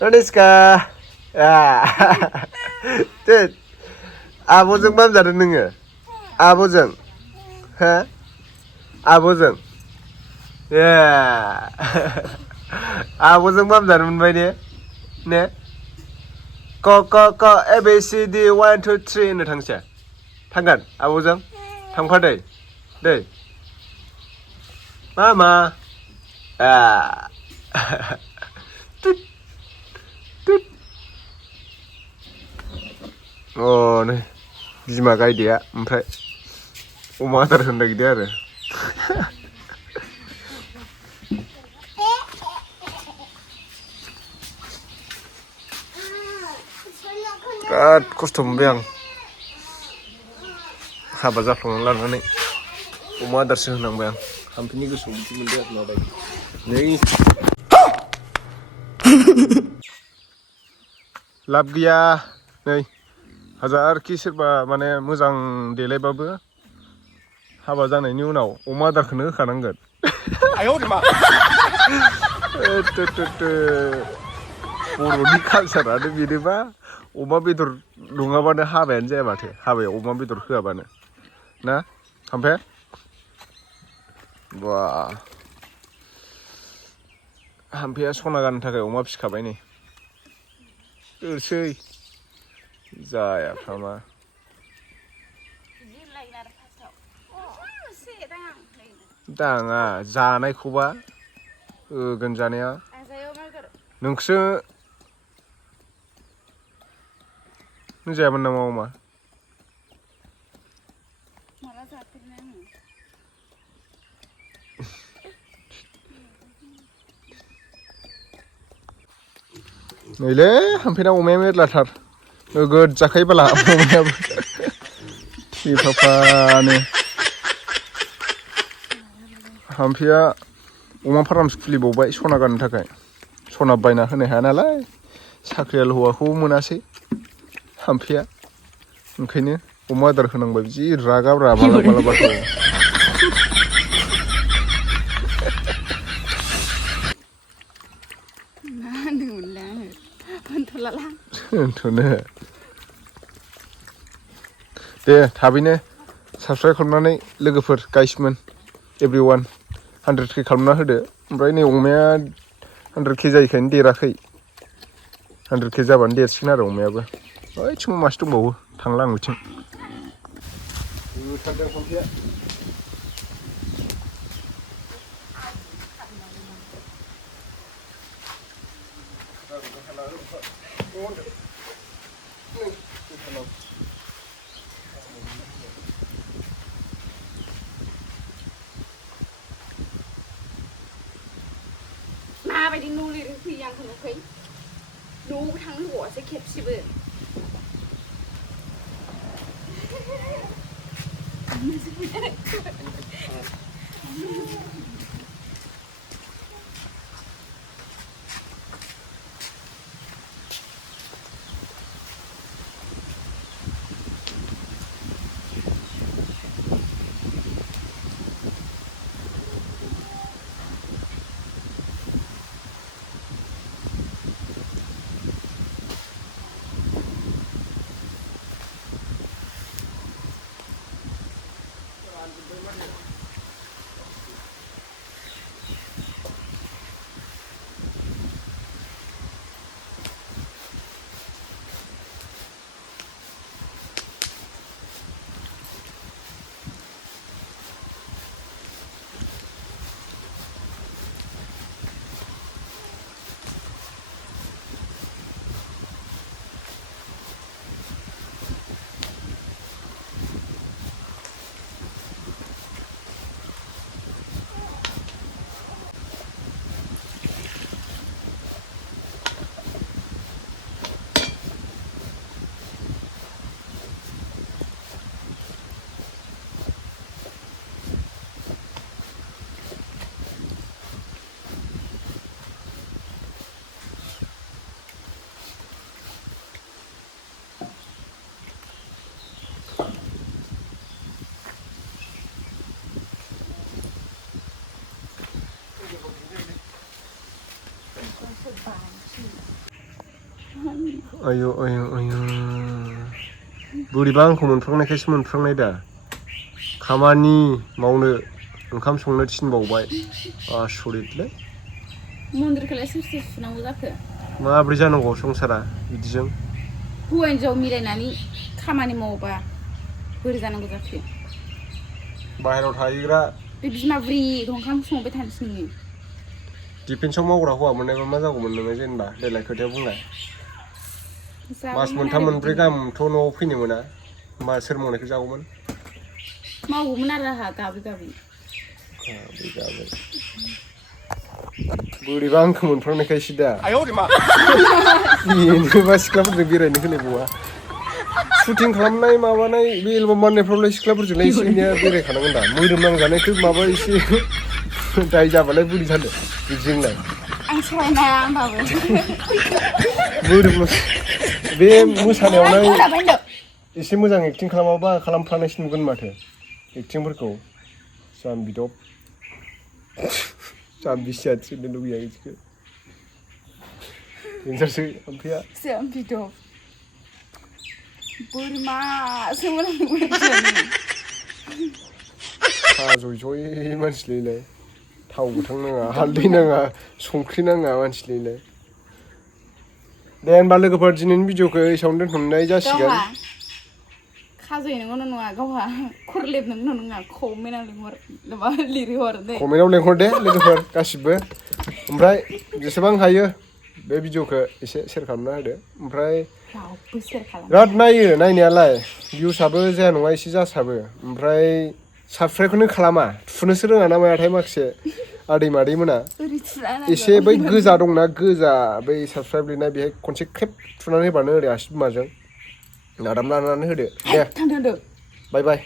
Dhaniskha. Ded. Aboजों बामजादों नोङो? आब'जों? हो? आब'जों? ए आब'जों बामजानो मोनबाय ने? ने? क ए बि सि डि 1 2 3 होननो थांसै थांगोन आब'जों थांफा दै मा टुट टुट नै बिमा गायदेया ओमफ्राय अमा आदार होनो नागिरदों आरो बिराद खस्थ' मोनबाय आं हाबा जाफ्लांनानै लानानै अमा आदारसो होनांबाय आं हाम्फिनि गोसोआव बिदि मोनबाय आरो माबाय नै लाब गैया नै हाजारखि सोरबा माने मोजां देलायबाबो हाबा जानायनि उनाव अमा आदारखौनो होखानांगोन बर'नि कालसारानो बेनोबा अमा बेदर नङाबानो हाबायानो जाया माथो हाबायाव अमा बेदर होआबानो ना हामफे बा हाम्फेया सना गाननो थाखाय अमा फिखाबाय नै ओरसै जायाफ्रामा दाङा जानायखौबा होगोन जानाया नोंखौसो नों जायामोन नामा अमा नैलै हाम्फेना अमाया मेरलाथार नोगोद जाखायो बाला अमायाबो थेफाफानो हाम्फेया अमा फार्मसो खुलिबावबाय सना गाननो थाखाय सना बायना होनो हाया नालाय साख्रियाल हौवाखौ मोनासै हाम्फेया ओंखायनो अमा आदार होनांबाय जि रागाब्रा मालाबाथ' दोनथ'नो दे थाबैनो साबसक्राइब खालामनानै लोगोफोर गाइसमोन एभ्रिवान 100K खालामना होदो ओमफ्राय नै अमाया 100K जायैखायनो देराखै 100K जाबानो देरसिगोन आरो अमायाबो ओइथिं मासे दंबावो थांला आं बिथिं बुथारदों हाम्फेया माबायदि न' लिरनो फैयो आंखौ नुखै न'आवबो थांनो होबावासै खेबसेबो आयु आयु आयु बोरैबा आंखौ मोनफ्लांनायखायसो मोनफ्लांनाय दा खामानि मावनो ओंखाम संनो थिनबावबाय आसरितलै मन्दिरखौलाय सोर सोर सुनांगौ जाखो माब्रै जानांगौ संसारा बिदिजों हौवा हिनजाव मिलायनानै खामानि मावोबा बोरै जानांगौ जाखो बाहेरायाव थाहैग्रा बे बिमा बुरि ओंखाम संबाय थानोसै नोङो डिफेन्सआव मावग्रा हौवा मोननायबा मा जागौमोन नोङो जेनेबा देलाय खोथाया बुंलाय मास मोनथाम मोनब्रै गाहामथ' न'आव फैनो मोना मा सोर मावनायखौ जागौमोन मावगौमोन आरो आंहा गाबै गाबै बोरैबा आंखौ मोनफ्लांनायखायसो दा बेनोबा सिख्लाफोरजों बेरायनो होनायबावा शुटिं खालामनाय माबानाय बे एलबाम बानायनायफ्रावलाय सिख्लाफोरजोंलाय एसे एनैया बेरायखानांगोन दा मोदोम नांजानायखौ माबा एसे दाय जाबालाय बोरै जानो बिदिजोंलाय आं सहायनो हाया होमबाबो मोदोम बे मोसानायावलाय एसे मोजां एक्टिं खालामाबा खालामफ्लानायसो नुगोन माथो एक्टिंफोरखौ जाम्बिदब जाम्बिसो थिननो लुगैया बिदिखौ देन्जारसो ओमफ्राय जाम्बिदब बोरमासो मोनामो जय जय मानसिलायलाय थाव गोथां नाङा हालदै नाङा संख्रि नाङा मानसिलायलाय दे होनबा लोगोफोर दिनैनि भिडिअखौ एसेयावनो दोनथ'नाय जासिगोन खाजोय नंगौना नङा गावहा खर लेबनो नङा कमेन्टआव लिरहर दे कमेन्टआव लेंहर दे लोगोफोर गासिबो ओमफ्राय जेसेबां हायो बे भिडिअखौ एसे सेयार खालामना होदो ओमफ्राय बिराद नायो नायनायालाय भिउसआबो जाया नङा एसे जासाबो ओमफ्राय साबसक्राइबखौनो खालामा थुनोसो रोङा ना मायाथाय माखासे आदै मादैमोना एसे बै गोजा दंना गोजा बै साबसक्राइब लिरनाय बेहाय खनसे खेब थुनानै होबानो ओरै आसि बिमाजों नादाम लानानै होदो दे बाय बाय